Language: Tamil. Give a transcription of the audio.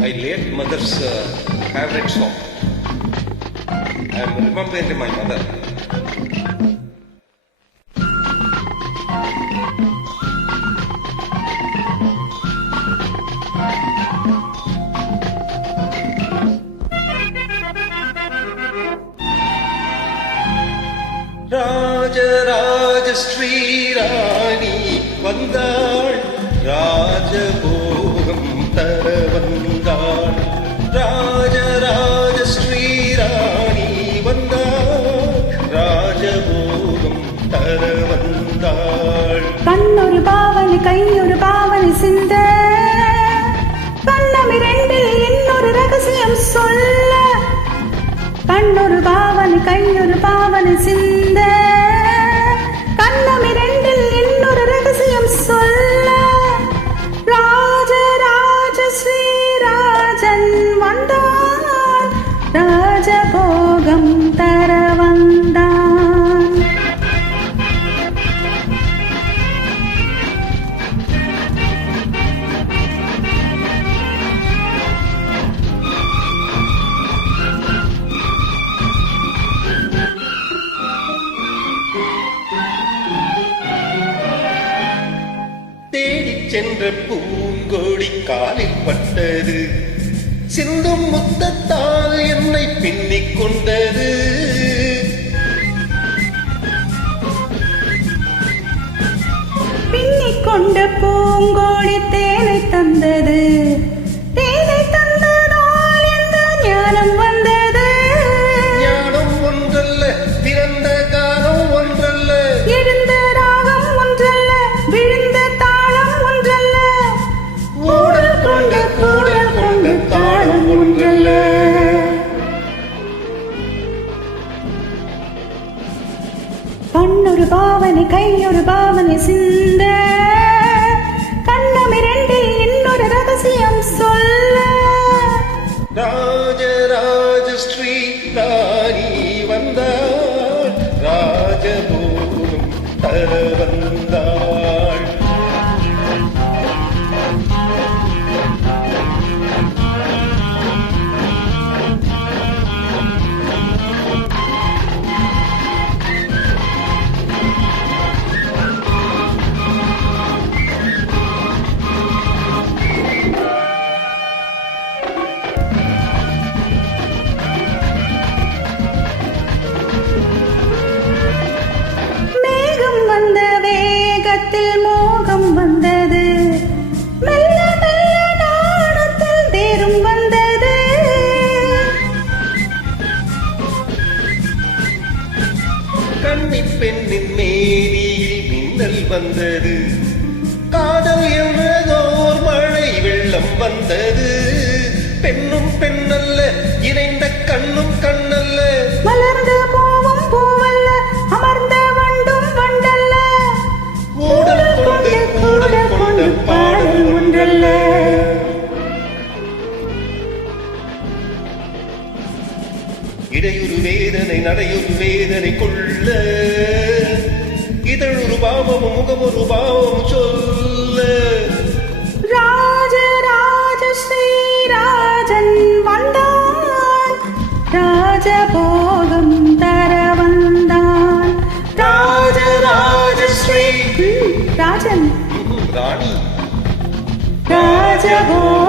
my late mother's favorite song. I am remembering my mother. Rajaraja Srirani வந்தாள், ராஜபோகம் தர வந்தாள். ராஜராஜ ஸ்ரீராணி வந்தாள், ராஜபோகம் தர வந்தாள். கண்ணொரு பாவனை கையொரு பாவனை சிந்த, கண்ணமிரண்டில் இன்னொரு ரகசியம் சொல்ல. கண்ணொரு பாவனை கையொரு பாவனை சிந்த, கண்ணமிரண்டில் இன்னொரு ரகசியம் சொல்ல. ராஜராஜ ஸ்ரீராஜன் வந்தான், ராஜபோகம் தர வந்தான். சென்ற பூங்கோடி காலில் பட்டது, சிந்தும் முத்தத்தால் என்னை பின்னிக் கொண்டது. பின்னிக் கொண்ட பூங்கோடி தேனை தந்தது, தேனை தந்ததால் எந்த ஞானம் வந்தது. ஞானம் ஒன்றல்ல, பிறந்த காலம் ஒன்றல்ல, எழுந்த ராகம் ஒன்றல்ல, விழுந்த தாளம் ஒன்றல்ல, ஊடல் கொண்ட கூடல் கொண்ட தாளம் ஒன்றல்ல. கண்ணொரு பாவனை கையொரு பாவனை சிந்த, கண்ணமிரண்டில் இன்னொரு ரகசியம் சொல்ல. ராஜராஜ ஸ்ரீ ராணி வந்தாள், ராஜபோகம் தர வந்தாள். மோகம் வந்தது, மெல்ல மெல்ல நாணத்தில் தேரும் வந்தது. கன்னி பெண்ணின் மேனியில் மின்னல் வந்தது, காதல் என்றதோர் மழை வெள்ளம் வந்தது. பெண்ணும் பெண்ணல்ல, இணைந்த கண்ணும் கண்ணல்ல, மலர்ந்த பூவும் பூவல்ல, அமர்ந்த வண்டும் வண்டல்ல, ஊடல் கொண்டு கூடல் கொண்ட பாடல் ஒன்றல்ல. இடையொரு வேதனை நடையொரு வேதனை கொள்ள, இதழொரு பாவமும் முகமொரு பாவம் சொல்ல. ராஜராஜ ஸ்ரீராஜன் வந்தான், ராஜபோகம் தர வந்தான். ராஜராஜ ஸ்ரீ ராஜன் ராணி ராஜபோகம்